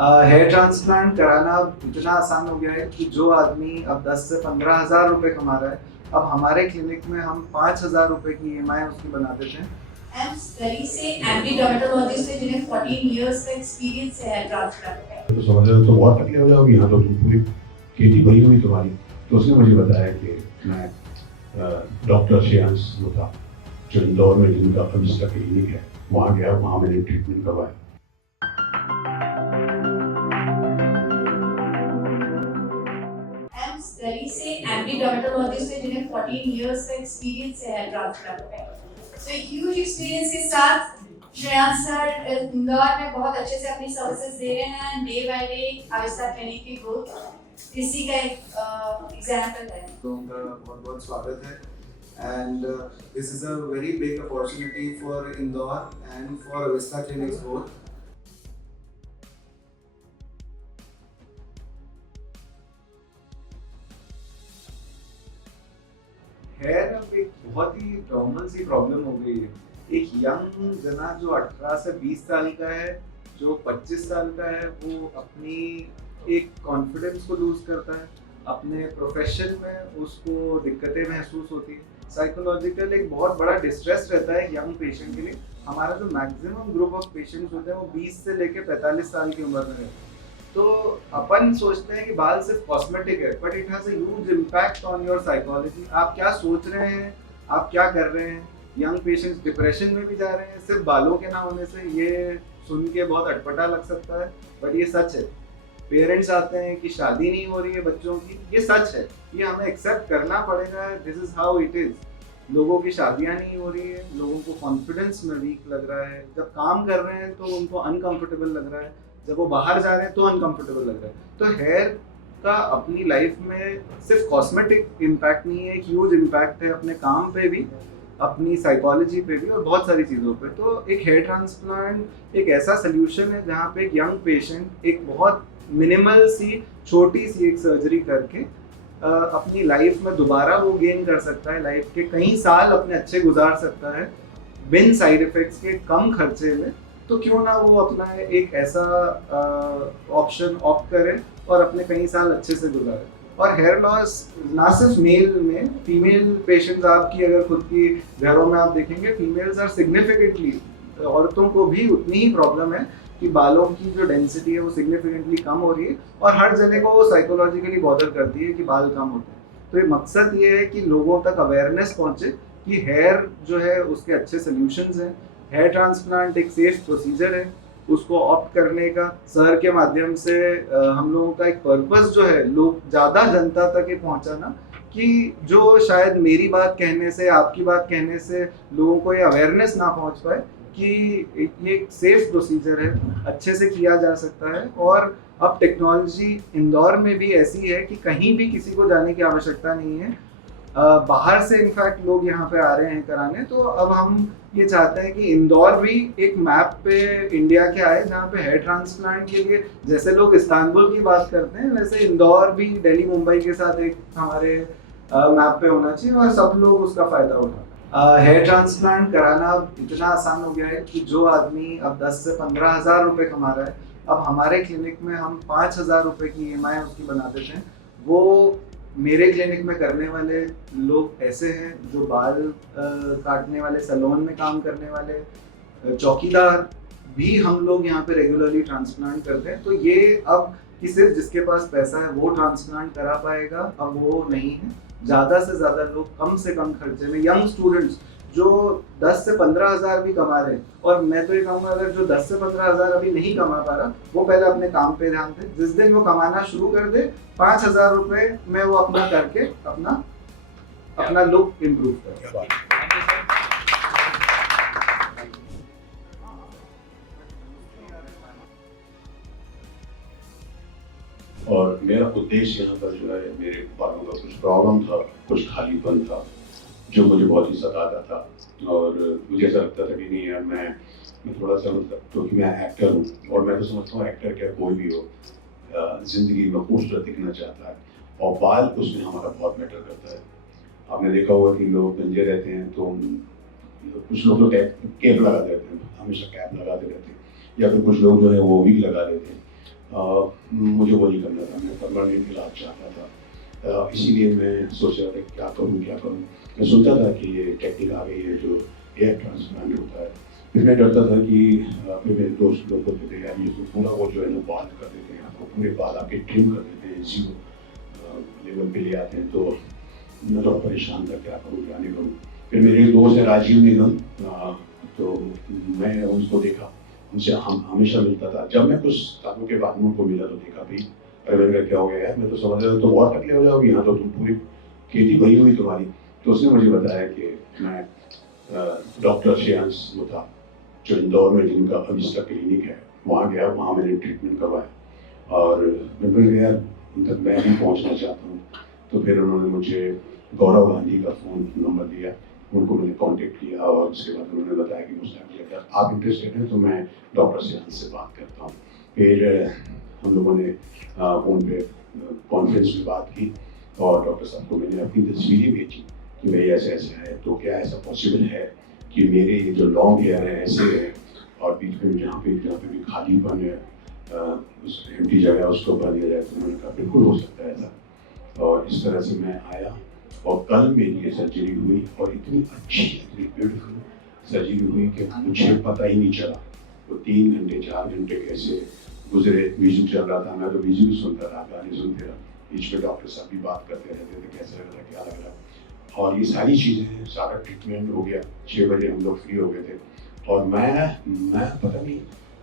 Hair transplant कराना अब इतना आसान हो गया है कि जो आदमी अब 10 से 15 हज़ार रुपए कमा रहा है, अब हमारे क्लिनिक में हम 5 हज़ार रुपए की ईएमआई उसकी बना देते हैं। दिल्ली से एमडी डर्मेटोलॉजिस्ट है जिन्हें 14 इयर्स का एक्सपीरियंस है हेयर ट्रांसप्लांट में। तो समझ रहे हो, तो बहुत तकलीफ हो जाओगी। यहाँ तो तुम पूरी खेती भरी हुई तुम्हारी। तो उसने मुझे बताया कि मैं डॉक्टर श्रेयांश जो था, जो इंदौर में जिनका जिसका क्लिनिक है, वहाँ गया, वहाँ मैंने ट्रीटमेंट करवाया। दिल्ली से एमडी डर्मेटोलॉजिस्ट है जिन्हें 14 इयर्स का एक्सपीरियंस है हेयर ट्रांसप्लांट में। सो ह्यूज एक्सपीरियंस के साथ श्रेयांश सर इंदौर में बहुत अच्छे से अपनी सर्विसेज दे रहे हैं। डे बाय डे आविष्कार क्लिनिक की ग्रोथ इसी का एक एग्जाम्पल है। तो उनका बहुत बहुत स्वागत है and this is a very big opportunity for Indore and for Avista clinics both. Hair अब एक बहुत ही कॉमन सी प्रॉब्लम हो गई है। एक यंग जना जो 18 से 20 साल का है, जो 25 साल का है, वो अपनी एक कॉन्फिडेंस को लूज करता है, अपने प्रोफेशन में उसको दिक्कतें महसूस होती है, साइकोलॉजिकल एक बहुत बड़ा डिस्ट्रेस रहता है यंग पेशेंट के लिए। हमारा जो मैक्सिमम ग्रुप ऑफ पेशेंट्स होते हैं वो 20 से लेकर 45 साल की उम्र में रहते हैं। तो अपन सोचते हैं कि बाल सिर्फ कॉस्मेटिक है, but it has a huge impact on your psychology. आप क्या सोच रहे हैं, आप क्या कर रहे हैं। यंग पेशेंट्स डिप्रेशन में भी जा रहे हैं सिर्फ बालों के ना होने से। ये सुन के बहुत अटपटा लग सकता है, बट ये सच है। पेरेंट्स आते हैं कि शादी नहीं हो रही है बच्चों की, ये सच है, ये हमें एक्सेप्ट करना पड़ेगा। This is how it is. लोगों की शादियां नहीं हो रही है, लोगों को कॉन्फिडेंस में वीक लग रहा है, जब काम कर रहे हैं तो उनको अनकंफर्टेबल लग रहा है, जब वो बाहर जा रहे हैं तो अनकंफर्टेबल लग रहा है। तो हेयर का अपनी लाइफ में सिर्फ कॉस्मेटिक इम्पैक्ट नहीं है, एक ह्यूज इम्पैक्ट है अपने काम पे भी, अपनी साइकोलॉजी पे भी और बहुत सारी चीज़ों पे। तो एक हेयर ट्रांसप्लांट एक ऐसा सोल्यूशन है जहाँ पे एक यंग पेशेंट एक बहुत मिनिमल सी छोटी सी एक सर्जरी करके अपनी लाइफ में दोबारा वो गेन कर सकता है, लाइफ के कई साल अपने अच्छे गुजार सकता है बिन साइड इफेक्ट्स के, कम खर्चे में। तो क्यों ना वो अपना एक ऐसा ऑप्शन ऑप्ट करे और अपने कई साल अच्छे से गुजारे। और हेयर लॉस ना सिर्फ मेल में, फीमेल पेशेंट्स आपकी अगर खुद की घरों में आप देखेंगे, फीमेल्स आर सिग्निफिकेंटली, औरतों को भी उतनी ही प्रॉब्लम है कि बालों की जो डेंसिटी है वो सिग्निफिकेंटली कम हो रही है, और हर जने को वो साइकोलॉजिकली बॉदर करती है कि बाल कम होते हैं। तो ये मकसद ये है कि लोगों तक अवेयरनेस पहुंचे कि हेयर जो है उसके अच्छे सोल्यूशंस हैं। हेयर ट्रांसप्लांट एक सेफ प्रोसीजर है, उसको ऑप्ट करने का सर के माध्यम से हम लोगों का एक पर्पस जो है लोग ज़्यादा जनता तक ये पहुंचाना, कि जो शायद मेरी बात कहने से, आपकी बात कहने से लोगों को ये अवेयरनेस ना पहुंच पाए कि ये एक सेफ प्रोसीजर है, अच्छे से किया जा सकता है। और अब टेक्नोलॉजी इंदौर में भी ऐसी है कि कहीं भी किसी को जाने की आवश्यकता नहीं है, बाहर से इनफैक्ट लोग यहाँ पे आ रहे हैं कराने। तो अब हम ये चाहते हैं कि इंदौर भी एक मैप पे इंडिया के आए, जहाँ पे हेयर ट्रांसप्लांट के लिए जैसे लोग इस्तांबुल की बात करते हैं, वैसे इंदौर भी दिल्ली मुंबई के साथ एक हमारे मैप पे होना चाहिए और सब लोग उसका फायदा उठाएं। हेयर ट्रांसप्लांट कराना अब इतना आसान हो गया है कि जो आदमी अब 10 से 15 हज़ार रुपए कमा रहा है, अब हमारे क्लिनिक में हम 5 हज़ार रुपए की ईएमआई उसकी बना देते हैं। वो मेरे क्लिनिक में करने वाले लोग ऐसे हैं जो बाल काटने वाले, सैलून में काम करने वाले, चौकीदार भी हम लोग यहाँ पे रेगुलरली ट्रांसप्लांट करते हैं। तो ये अब कि सिर्फ जिसके पास पैसा है वो ट्रांसप्लांट करा पाएगा, अब वो नहीं है। ज़्यादा से ज़्यादा लोग कम से कम खर्चे में, यंग स्टूडेंट्स जो 10 से 15 हज़ार भी कमा रहे हैं, और मैं तो ये कहूँगा अगर जो 10 से 15 हज़ार अभी नहीं कमा पा रहा, वो पहले अपने काम पे ध्यान दे। जिस दिन वो कमाना शुरू कर दे, 5 हज़ार रुपए में वो अपना करके अपना लुक इम्प्रूव करे। और मेरा उद्देश्य यहाँ पर जो है, मेरे बालों का कुछ प्रॉब्लम था, कुछ खालीपन था जो मुझे बहुत ही सताता था। और मुझे ऐसा लगता था कि नहीं यार, मैं थोड़ा सा मतलब, क्योंकि मैं एक्टर हूँ और मैं तो समझता हूँ एक्टर क्या कोई भी हो, ज़िंदगी में खूबसूरत दिखना चाहता है, और बाल उसमें हमारा बहुत मैटर करता है। आपने देखा होगा कि लोग गंजे रहते हैं तो कुछ लोग तो कैप लगा देते हैं, हमेशा कैप लगाते रहते हैं, या फिर कुछ लोग जो है वो विग लगा देते हैं। मुझे वो नहीं करना था, मैं परमानेंट इलाज चाहता था। इसीलिए मैं सोच रहा था क्या करूँ। मैं सुनता था कि ये टेक्निक आ गई है जो हेयर ट्रांसप्लांट होता है। फिर मैं डरता था कि फिर मेरे दोस्त लोग बोलते थे यार ये तो पूरा वो जो है ना बाल कर देते हैं, आपको पूरे बाल आपके ट्रिम कर देते हैं, जीरो लेवल पे ले आते हैं। तो मैं थोड़ा परेशान था क्या करूँ क्या नहीं करूँ। फिर मेरे एक दोस्त है राजीव निगम, तो मैं उनको देखा, उनसे हम हमेशा मिलता था। जब मैं कुछ सालों के बाद उनको मिला तो देखा भाई अरे मैंने क्या हो गया यार, मैं तो समझ रहा था तुम और टकले हो जाओगी, यहाँ तो तुम पूरी खेती भरी हुई तुम्हारी। तो उसने मुझे बताया कि मैं डॉक्टर श्रेयांस वो था जो इंदौर में जिनका अविष्का क्लिनिक है, वहाँ गया, वहाँ मैंने ट्रीटमेंट करवाया और मैं बोल गया उन तक मैं भी पहुँचना चाहता हूँ। तो फिर उन्होंने मुझे गौरव गांधी का फ़ोन नंबर दिया, उनको मैंने कांटेक्ट किया और उसके बाद उन्होंने बताया कि मुझे अगर आप इंटरेस्टेड हैं तो मैं डॉक्टर श्रेयांस से बात करता हूँ। फिर हम लोगों ने फ़ोन पे कॉन्फ्रेंस में बात की और डॉक्टर साहब को मैंने अपनी तस्वीरें भेजी कि भाई ऐसे ऐसे है, तो क्या ऐसा पॉसिबल है कि मेरे ये जो लॉन्ग हेयर है ऐसे है और बीच में जहाँ पे भी खालीपन है उस एम्प्टी जगह उसको भर दिया जाए। तो उन्होंने कहा बिल्कुल हो सकता है ऐसा। और इस तरह से मैं आया और कल मेरी ये सर्जरी हुई और इतनी अच्छी इतनी ब्यूटीफुल सर्जरी हुई कि मुझे पता ही नहीं चला। तो 3 घंटे 4 घंटे कैसे गुजरे, म्यूजिक चल रहा था, मैं तो म्यूजिक भी सुनता रहा, गाने सुनते रहा, बीच में डॉक्टर साहब भी बात करते रहते थे कैसे लग रहा क्या लग रहा। और ये सारी चीज़ें सारा ट्रीटमेंट हो गया, 6 बजे हम लोग फ्री हो गए थे। और मैं पता नहीं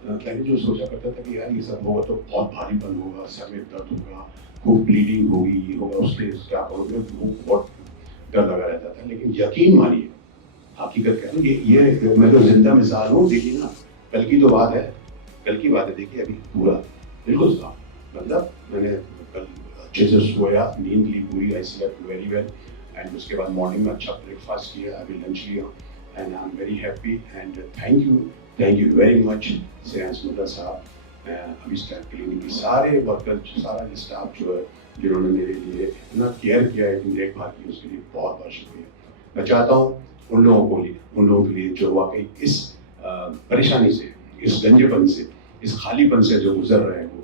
पहले जो सोचा करता था कि यार ये सब होगा तो बहुत भारीपन होगा, सर में दर्द होगा, खूब ब्लीडिंग होगी, ये होगा, उसके क्या करोगे, बहुत डर लगा रहता था। लेकिन यकीन मानिए हकीकत कह रहा हूँ ये मैं तो जिंदा मिसाल हूँ। देखिए ना, कल की बात है, देखिए अभी पूरा बिल्कुल साफ, मतलब मैंने कल अच्छे से सोया, नींद ली पूरी, I slept very well and उसके बाद मॉर्निंग में अच्छा ब्रेकफास्ट किया, अभी लंच लिया and I am very happy and thank you very much Shreyans मुद्दा साहब, अविष्का क्लिनिक के सारे वर्कर, सारा स्टाफ जो है जिन्होंने मेरे लिए इतना केयर किया है, इतनी देखभाल की, उसके लिए बहुत बहुत शुक्रिया। मैं चाहता हूँ उन लोगों के लिए जो वाकई इस परेशानी से, इस गंजेपन से, इस खालीपन से जो गुजर रहे हैं, वो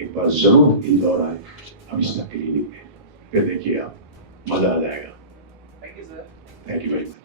एक बार ज़रूर इंदौर आए अविष्का क्लिनिक में, फिर देखिए आप, मज़ा आ जाएगा। Thank you sir. Thank you very much.